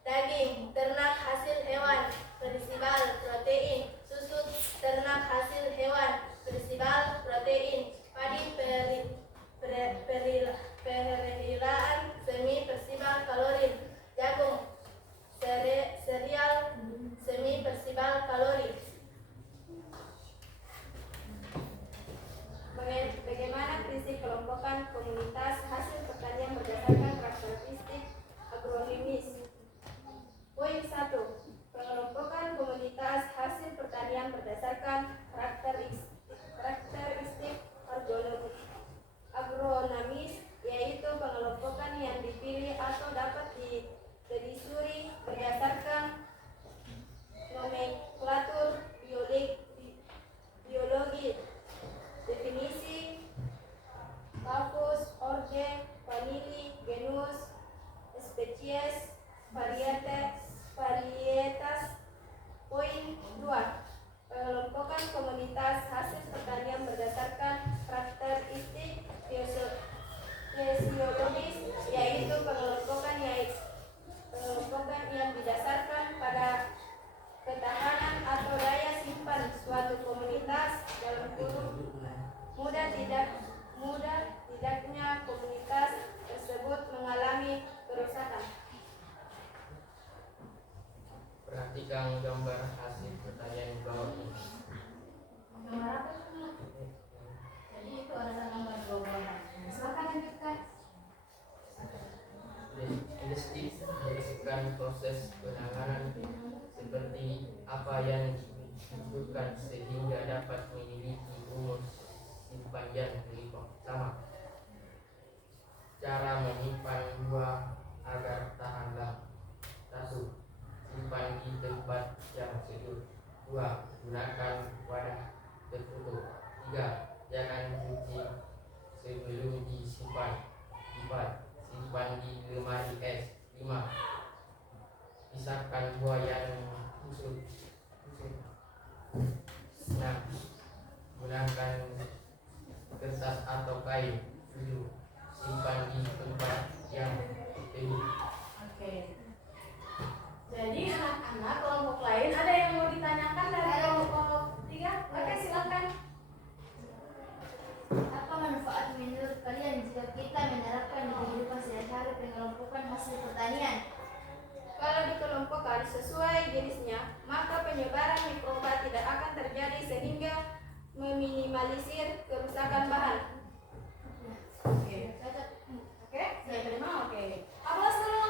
Daging ternak hasil hewan, persibal, protein. Susu ternak hasil hewan, persibal, protein. Padi perirahan, semi persibal, kalori. Jagung serial, semi persibal, kalori. Bagaimana prinsip kelompokan komunitas hasil pertanian berdasarkan karakteristik agronomis? Poin 1. Pengelompokan komunitas hasil pertanian berdasarkan karakteristik agronomis, yaitu pengelompokan yang dipilih atau dapat ditelusuri berdasarkan nomenklatur biologi. Definisi: Locus, orde, famili, genus, spesies, varietas. Poin 2. Pengelompokan komunitas hasil pertanian berdasarkan karakteristik fisiologis, yaitu pengelompokan yang didasarkan pada ketahanan atau daya simpan suatu komunitas dalam kurun mudah tidaknya komunitas tersebut mengalami kerusakan. Perhatikan gambar hasil pertanian bawah ini. Gambar apa itu? Jadi itu adalah gambar global. Silakan lanjutkan. Deskripsikan proses penanganan seperti apa yang dibutuhkan sehingga dapat memiliki umur simpan yang lebih sama. Cara menyimpan buah agar tahan lama. 1. Simpan di tempat yang sejuk. 2. Gunakan wadah tertutup. 3. Jangan cuci sebelum disimpan. 4. Simpan di lemari es. 5. Pisahkan buah yang busuk. 6. Gunakan kertas atau kain. 7. Simpan di tempat yang teduh. Oke. Jadi anak-anak kelompok lain ada yang mau ditanyakan dari kelompok 3? Oke, silakan. Apa manfaat menurut kalian jika kita menerapkan di kehidupan sehari-hari pengelompokan hasil pertanian? Kalau dikelompokkan sesuai jenisnya, maka penyebaran mikroba tidak akan terjadi sehingga meminimalisir kerusakan bahan. Oke, saya terima. Oke. Aplaus dulu.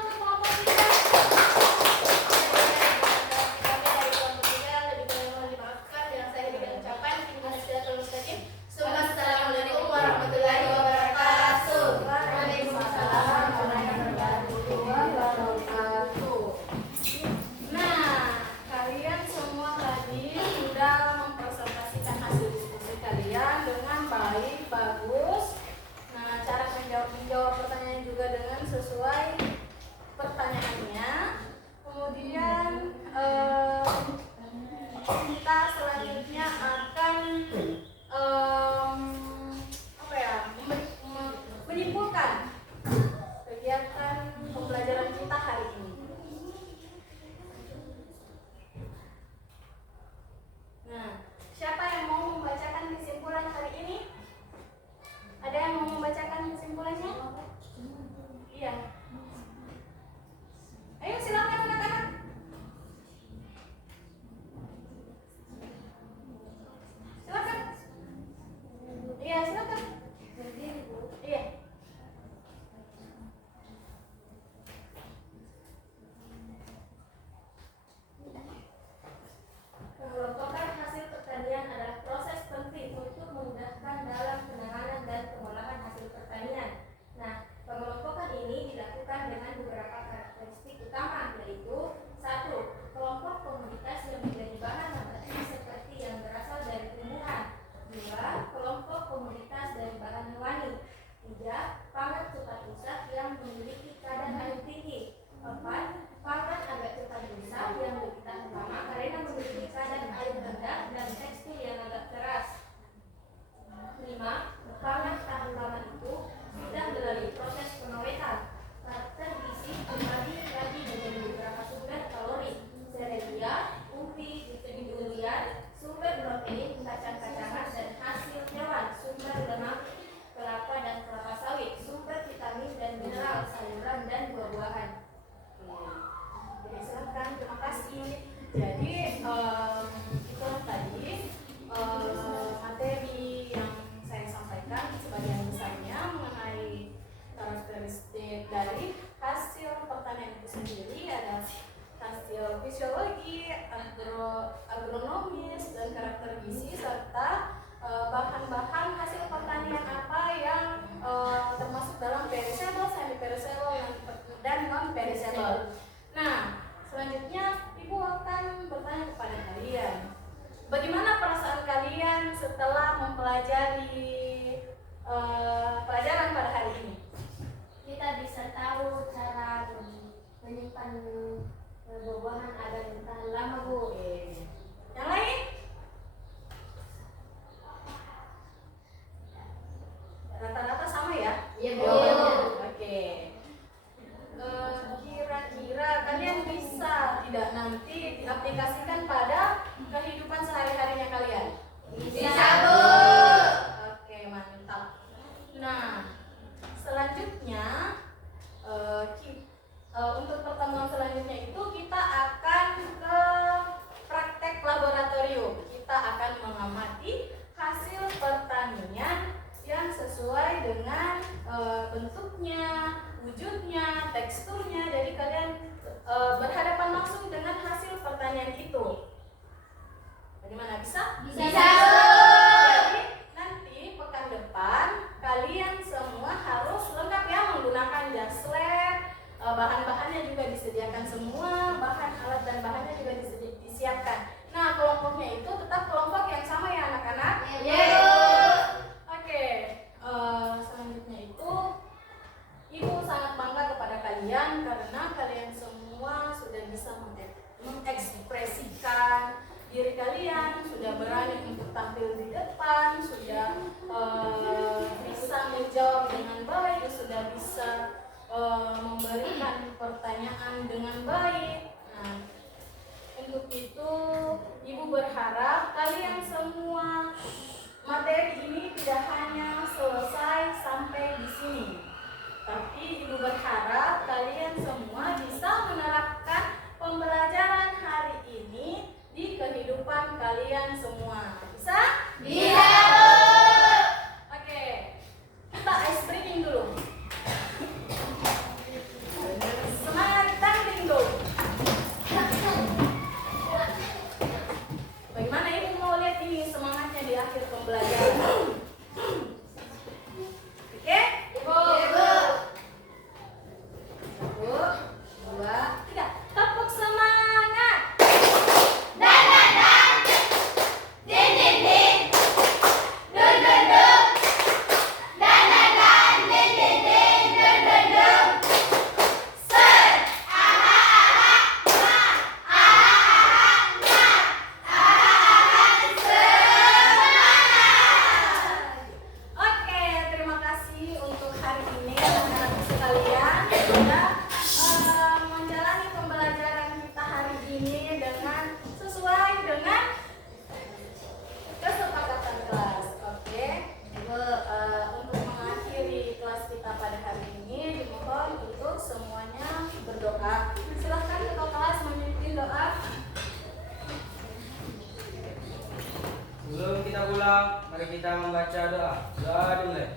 Jadi itulah tadi materi yang saya sampaikan sebagian besarnya mengenai karakteristik dari hasil pertanian itu sendiri. Ada hasil fisiologi, agronomis, dan karakter gizi, serta bahan-bahan hasil pertanian apa yang termasuk dalam perishable, semi perishable, dan non perishable. Nah, selanjutnya Ibu akan bertanya kepada kalian, bagaimana perasaan kalian setelah mempelajari pelajaran pada hari ini? Kita bisa tahu cara menyimpan buah-buahan agar bertahan lama, Bu. Yang lain? Rata-rata sama ya? Iya, Bu. Oke. Kira-kira kalian bisa tidak nanti diaplikasikan pada kehidupan sehari-harinya kalian? Bisa, Bu. Oke, mantap. Nah, selanjutnya untuk pertemuan selanjutnya itu kita akan ke praktek laboratorium. Kita akan mengamati hasil pertanian yang sesuai dengan bentuknya, wujudnya, teksturnya. Jadi kalian berhadapan langsung dengan hasil pertanian itu. Bagaimana, bisa? Bisa. Jadi nanti pekan depan kalian semua harus lengkap ya, menggunakan jas lab. Bahan-bahannya juga disediakan semua, bahan alat dan bahannya juga disiapkan. Nah, kelompoknya itu tetap kelompok yang sama ya anak-anak? Iya. Oke, selanjutnya itu Ibu sangat bangga kepada kalian karena kalian semua sudah bisa mengekspresikan diri kalian, sudah berani untuk tampil di depan, sudah bisa menjawab dengan baik, sudah bisa memberikan pertanyaan dengan baik. Nah, untuk itu Ibu berharap kalian semua materi ini tidak hanya selesai sampai di sini, tapi Ibu berharap kalian semua bisa menerapkan pembelajaran hari ini di kehidupan kalian semua. Bisa? Bisa. Oke, kita ice breaking dulu. Semangat tanding dulu. Bagaimana Ibu mau lihat ini semangatnya di akhir pembelajaran? Oke? Ibu. Satu, dua, tiga. Tepuk semangat. Oke, terima kasih untuk hari ini anak-anak sekalian sudah menjalani pembelajaran kita hari ini dengan sesuai dengan kesepakatan kelas. Oke, untuk mengakhiri kelas kita pada hari ini dimohon untuk semuanya berdoa. Silahkan ketua kelas memimpin doa. Sebelum kita pulang, mari kita membaca doa. Doa dimulai.